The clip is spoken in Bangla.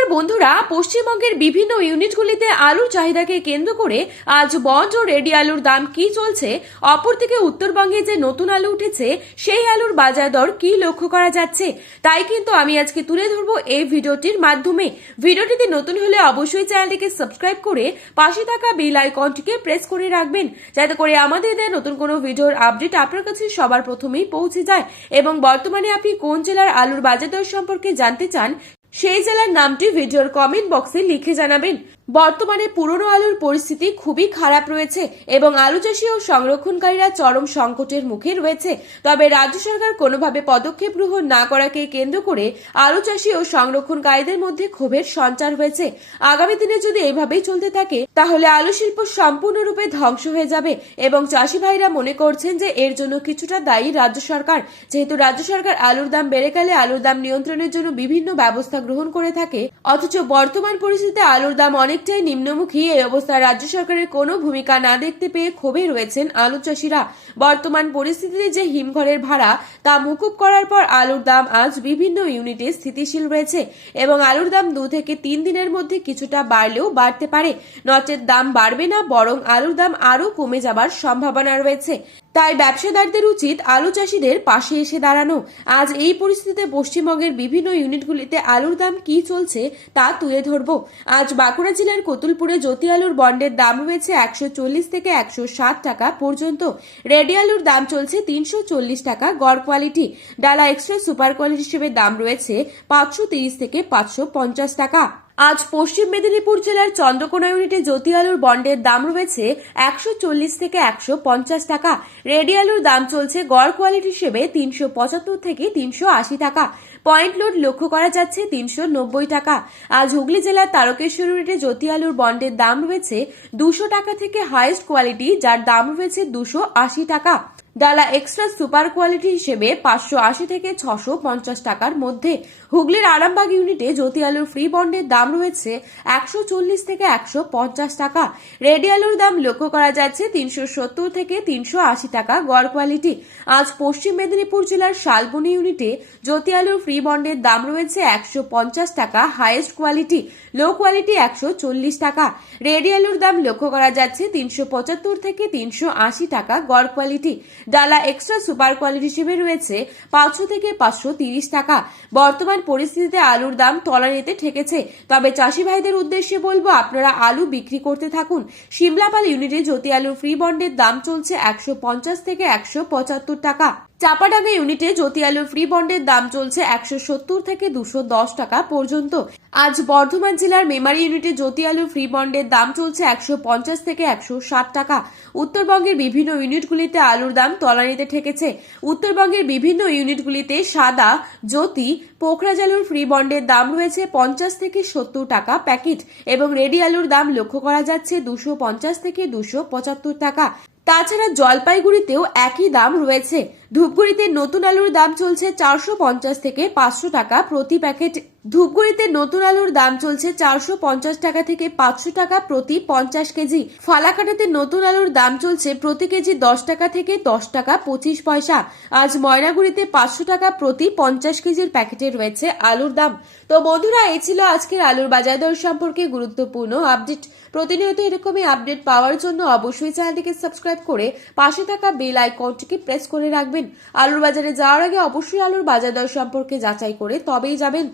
নমস্কার বন্ধুরা, পশ্চিমবঙ্গের বিভিন্ন ইউনিটগুলিতে আলুর চাহিদাকে কেন্দ্র করে আজ বন্ড ও রেডি আলুর দাম কি চলছে, অপরদিকে উত্তরবঙ্গে যে নতুন আলু উঠেছে সেই আলুর বাজার দর কি লক্ষ্য করা যাচ্ছে, তাই কিন্তু আমি আজকে তুলে ধরবো এই ভিডিওটির মাধ্যমে। ভিডিওটিতে নতুন হলে অবশ্যই চ্যানেলটিকে সাবস্ক্রাইব করে পাশে থাকা বেল আইকনটিকে প্রেস করে রাখবেন, যাতে করে আমাদের দেওয়া নতুন কোনো ভিডিওর আপডেট আপনার কাছে সবার প্রথমেই পৌঁছে যায়। এবং বর্তমানে আপনি কোন জেলার আলুর বাজার দর সম্পর্কে জানতে চান সেই জেলার নামটি ভিডিওর কমেন্ট বক্সে লিখে জানাবেন। বর্তমানে পুরনো আলুর পরিস্থিতি খুবই খারাপ রয়েছে এবং আলু চাষি ও সংরক্ষণকারীরা চরম সংকটের মুখে রয়েছে। তবে রাজ্য সরকার কোনোভাবে পদক্ষেপ গ্রহণ না করাকে কেন্দ্র করে আলু চাষি ও সংরক্ষণকারীদের মধ্যে ক্ষোভের সঞ্চার হয়েছে। আগামী দিনে যদি এভাবেই চলতে থাকে তাহলে আলু শিল্প সম্পূর্ণরূপে ধ্বংস হয়ে যাবে এবং চাষি ভাইরা মনে করছেন যে এর জন্য কিছুটা দায়ী রাজ্য সরকার, যেহেতু রাজ্য সরকার আলুর দাম বেড়ে গেলে আলুর দাম নিয়ন্ত্রণের জন্য বিভিন্ন ব্যবস্থা গ্রহণ করে থাকে, অথচ বর্তমান পরিস্থিতিতে আলুর দাম অনেকটাই নিম্নমুখী। এই অবস্থায় রাজ্য সরকারের কোনো ভূমিকা না দেখতে পেয়ে ক্ষোভে রয়েছেন আলু চাষিরা। বর্তমান পরিস্থিতিতে যে হিমঘরের ভাড়া তা মুকুব করার পর আলুর দাম আজ বিভিন্ন ইউনিটে স্থিতিশীল রয়েছে এবং আলুর দাম 2 থেকে 3 দিনের মধ্যে কিছুটা বাড়লেও বাড়তে পারে, নচেত দাম বাড়বে না, বরং আলুর দাম আরও কমে যাবার সম্ভাবনা রয়েছে। তাই ব্যবসাদারদের উচিত আলু চাষিদের পাশে এসে দাঁড়ানো। আজ এই পরিস্থিতিতে পশ্চিমবঙ্গের বিভিন্ন ইউনিটগুলিতে আলুর দাম কি চলছে তা তুলে ধরবো। আজ বাঁকুড়া জেলার কতুলপুরে জ্যোতি আলুর বন্ডের দাম রয়েছে 140 থেকে 160 টাকা পর্যন্ত। রেডি আলুর দাম চলছে 340 টাকা গড় কোয়ালিটি। ডালা এক্সট্রা সুপার কোয়ালিটি হিসেবে দাম রয়েছে 530 থেকে 550 টাকা। আজ পশ্চিম মেদিনীপুর জেলার চন্দ্রকোনা ইউনিটে জ্যোতি আলুর বন্ডের দাম রয়েছে 140 থেকে 150 টাকা। রেডি আলুর দাম চলছে গড় কোয়ালিটি হিসেবে 375 থেকে 380 টাকা। পয়েন্ট লোড লক্ষ্য করা যাচ্ছে 390 টাকা। আজ হুগলি জেলার তারকেশ্বর ইউনিটে জ্যোতি আলুর বন্ডের দাম রয়েছে 200 টাকা থেকে হাইয়েস্ট কোয়ালিটি, যার দাম রয়েছে 280 টাকা। ডালা এক্সট্রা সুপার কোয়ালিটি হিসেবে 580 থেকে 650 টাকার মধ্যে। হুগলির আরামবাগ ইউনিটে জ্যোতি আলুর ফ্রি বন্ডের দাম রয়েছে 140 থেকে 150 টাকা। রেডি আলুর দাম লক্ষ্য করা যাচ্ছে 370 থেকে 380 টাকা গড় কোয়ালিটি। আজ পশ্চিম মেদিনীপুর জেলার শালবনী ইউনিটে জ্যোতি আলুর ফ্রি বন্ডের দাম রয়েছে 150 টাকা হাইয়েস্ট কোয়ালিটি, লো কোয়ালিটি 140 টাকা। রেডি আলুর দাম লক্ষ্য করা যাচ্ছে 375 থেকে 380 টাকা গড় কোয়ালিটি। ডালা এক্সট্রা সুপার কোয়ালিটি হিসেবে রয়েছে 500 থেকে 530 টাকা। বর্তমান পরিস্থিতিতে আলুর দাম তলানিতে ঠেকেছে, তবে চাষি ভাইদের উদ্দেশ্যে বলবো আপনারা আলু বিক্রি করতে থাকুন। সিমলাপাল ইউনিটে জ্যোতি আলুর ফ্রি বন্ডের দাম চলছে 150 থেকে 175 টাকা। চাপাডাঙ্গা ইউনিটে জ্যোতি আলুর ফ্রি বন্ডের দাম চলছে 170 থেকে 210 টাকা পর্যন্ত। আজ বর্ধমান জেলার মেমারি ইউনিটে জ্যোতি আলুর ফ্রি বন্ডের দাম চলছে 150 থেকে 160 টাকা। উত্তরবঙ্গের বিভিন্ন ইউনিটগুলিতে আলুর দাম তলানিতে ঠেকেছে। উত্তরবঙ্গের বিভিন্ন ইউনিটগুলিতে সাদা, জ্যোতি, পোখরাজ আলুর ফ্রি বন্ডের দাম রয়েছে 50 থেকে 70 টাকা প্যাকেট এবং রেডি আলুর দাম লক্ষ্য করা যাচ্ছে 250 থেকে 275 টাকা। তাছাড়া জলপাইগুড়িতেও একই দাম রয়েছে। ধূপগুড়িতে নতুন আলুর দাম চলছে 450 থেকে 500 টাকা প্রতি প্যাকেট। ধূপগুড়িতে নতুন আলুর দাম চলছে 450 টাকা থেকে 500 টাকা প্রতি 50 কেজি। ফালাকাটাতে নতুন আলুর দাম চলছে প্রতি কেজি 10 টাকা থেকে 10 টাকা 25 পয়সা। আজ ময়নাগুড়িতে 500 টাকা প্রতি 50 কেজির প্যাকেটে রয়েছে আলুর দাম। তো বন্ধুরা, এই ছিল আজকের আলুর বাজার দর সম্পর্কে গুরুত্বপূর্ণ আপডেট। প্রতিনিয়ত এরকমই আপডেট পাওয়ার জন্য অবশ্যই চ্যানেলটিকে সাবস্ক্রাইব করে পাশে থাকা বেল আইকনটিকে প্রেস করে রাখবেন। আলুর বাজারে যাওয়ার আগে অবশ্যই আলুর বাজার দর সম্পর্কে যাচাই করে তবেই যাবেন।